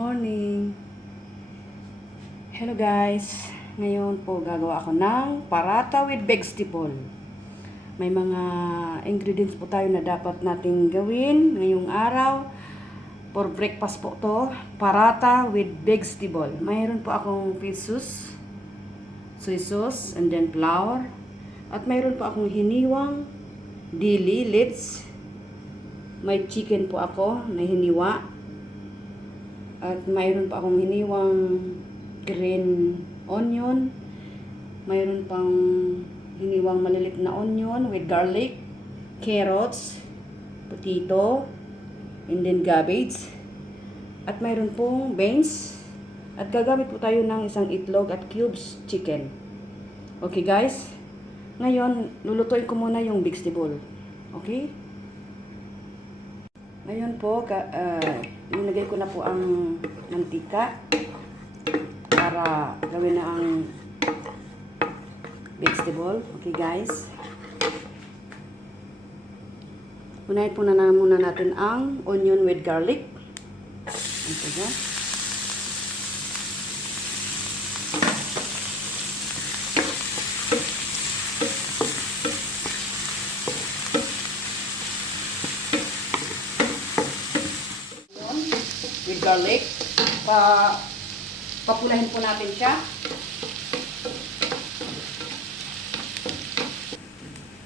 morning! Hello guys! Ngayon po gagawa ako ng paratha with vegetable. May mga ingredients po tayo na dapat nating gawin ngayong araw. For breakfast po to, paratha with vegetable. Mayroon po akong fish sauce, soy sauce, and then flour. At mayroon po akong hiniwang dill leaves. May chicken po ako na hiniwa. At mayroon pa akong hiniwang green onion. Mayroon pang hiniwang malilit na onion with garlic, carrots, potato, and then cabbage. At mayroon pong beans. At gagamit po tayo ng isang itlog at cubes chicken. Okay guys? Ngayon, lulutuin ko muna yung vegetable. Okay? Ngayon po, inilagay ko na po ang mantika para gawin na ang vegetable. Okay guys. Unahin po na muna natin ang onion with garlic. Ito na. With garlic. Papulahin po natin siya.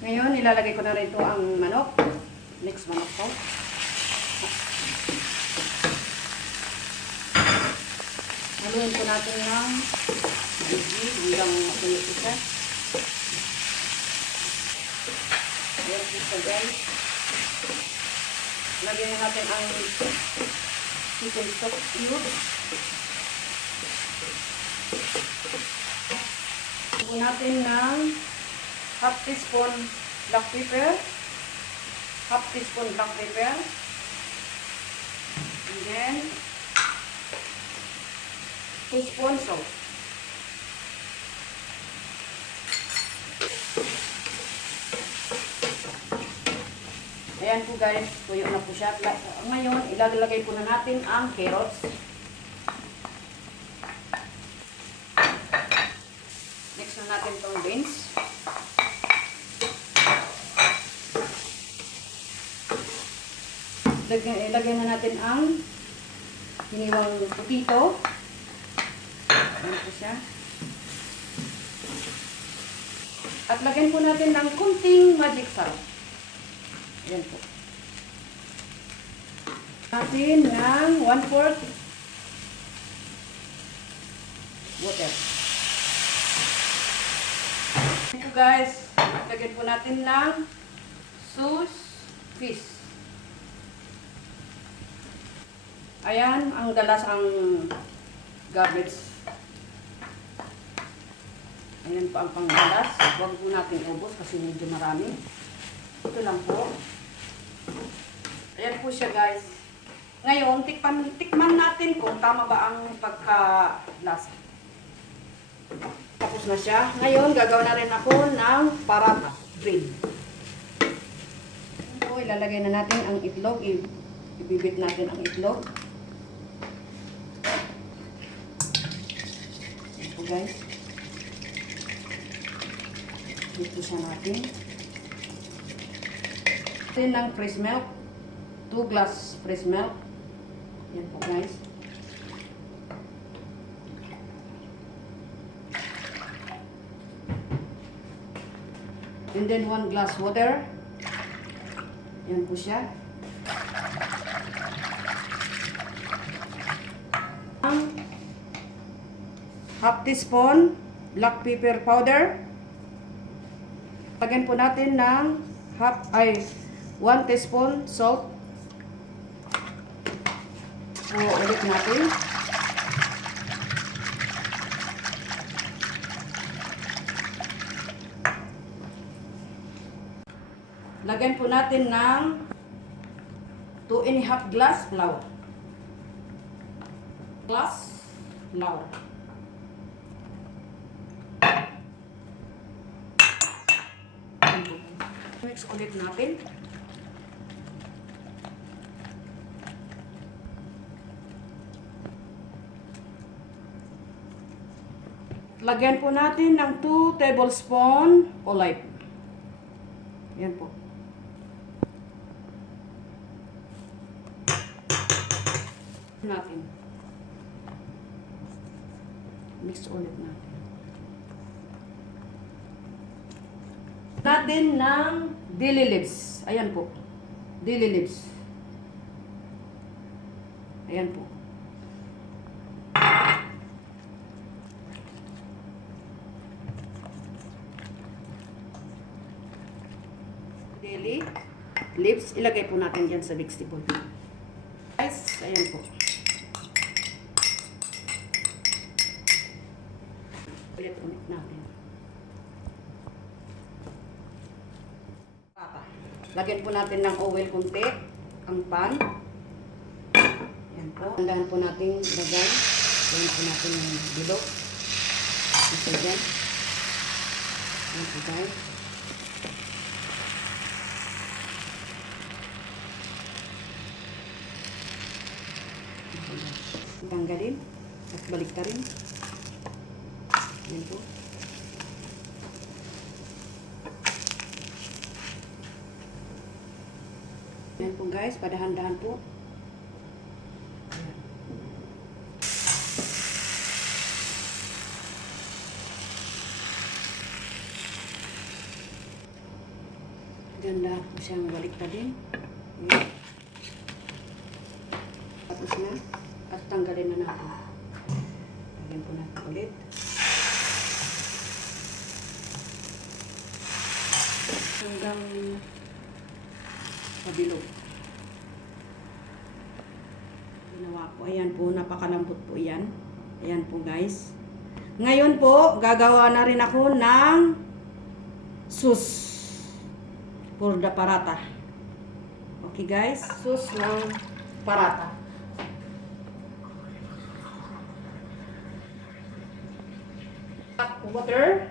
Ngayon, ilalagay ko na rin ito ang manok. Next manok ko. Haluin po natin ng gigi hanggang matuloy siya. Ayan po siya guys. Lagyan na natin ang chicken stock cube. Lagyan natin ng half teaspoon black pepper. Half teaspoon black pepper. And then teaspoon salt. Ayan po guys, tuyo na po siya. Ngayon, ilalagay po na natin ang carrots. Next na natin itong beans. Ilagay na natin ang hiniwang potato. Ayan po siya. At lagyan po natin ng kunting magic sarap. Ayan po. Natin ng 1/4 water. Ito guys, lagyan po natin ng sauce fish. Ayan, ang galasang cabbage. Ayan po ang panggalas. Huwag po natin ubos kasi medyo marami. Ito lang po. Ayan po siya guys. Ngayon, tikman natin kung tama ba ang pagkalasa. Tapos na siya. Ngayon, gagawin na rin ako ng paratha bread. So, ilalagay na natin ang itlog. Ibibit natin ang itlog. Ito guys. Dito siya natin. Ng fresh milk. 2 glass fresh milk. Yan po guys. And then 1 glass water. Yan po siya. Half teaspoon black pepper powder. Lagyan po natin ng 1 teaspoon salt. So, ulit natin. Lagyan po natin ng 2½ glass flour. Mix ulit natin. Lagyan po natin ng 2 tablespoon olive. Yan po. Natin. Mix ulit natin. Natin ng dill leaves. Ayan po. Dill leaves. Ayan po. Dill leaves. Ilagay po natin dyan sa vegetable. Guys, ayan po. Ulit natin. Lagyan po natin ng oil kunti ang pan. Yan po. Handahan po natin lagay. Lagyan po natin yung bilog. Ito dyan. Yan po guys. Tanggalin at balik ta rin. Yan po. Yan po guys, padahan-dahan po. Ganda po siyang balik pa din. Yan. Tapos na. At tanggalin na natin. Lagyan po natin ulit. Hanggang pabilog. Ginawa ko. Ayan po, napakalambot po yan. Ayan po guys. Ngayon po, gagawa na rin ako ng sauce for the paratha. Okay guys, sauce ng paratha. Water,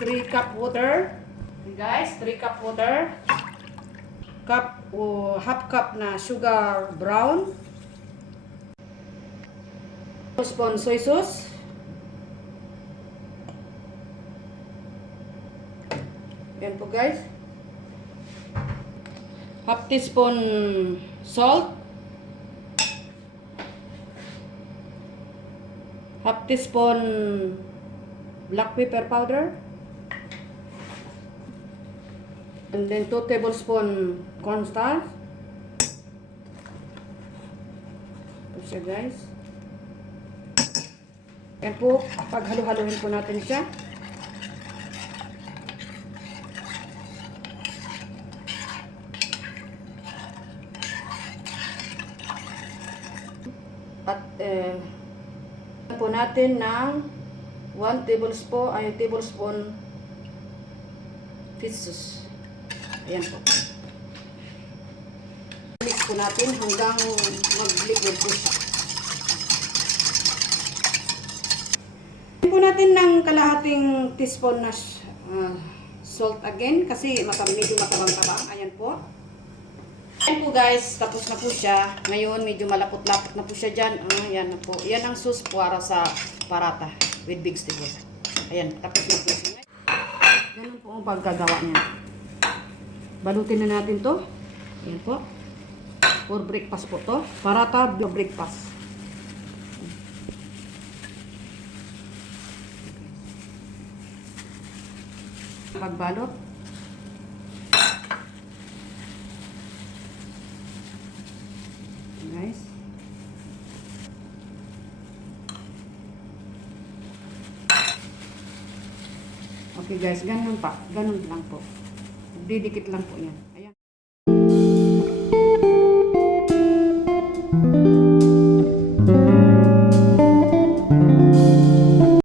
3 cup water. Okay guys, 3 cup water. Half cup na sugar brown. 2 spoon soy sauce. Yan po guys. Half teaspoon salt. Half teaspoon black pepper powder. And then 2 tablespoon cornstarch. Ito siya guys. Yan po, paghalo-haluhin po natin siya. At po natin ng 1 tablespoon fish sauce. Ayan po. Mix po natin hanggang mag-liquid po siya. Ayan po natin ng kalahating teaspoon na salt again kasi medyo matabang-tabang. Ayan po. Ayan po guys, tapos na po siya. Ngayon medyo malapot-lapot na po siya dyan. Ayan na po. Yan ang sauce para sa paratha with vegetable. Ayan, tapos na po siya. Ganun po ang pagkagawa niya. Balutin na natin to. Ayan po. For breakfast po to. Paratha breakfast. Pagbalot. Guys. Okay guys, ganun pa. Ganun lang po. Didikit lang po yan.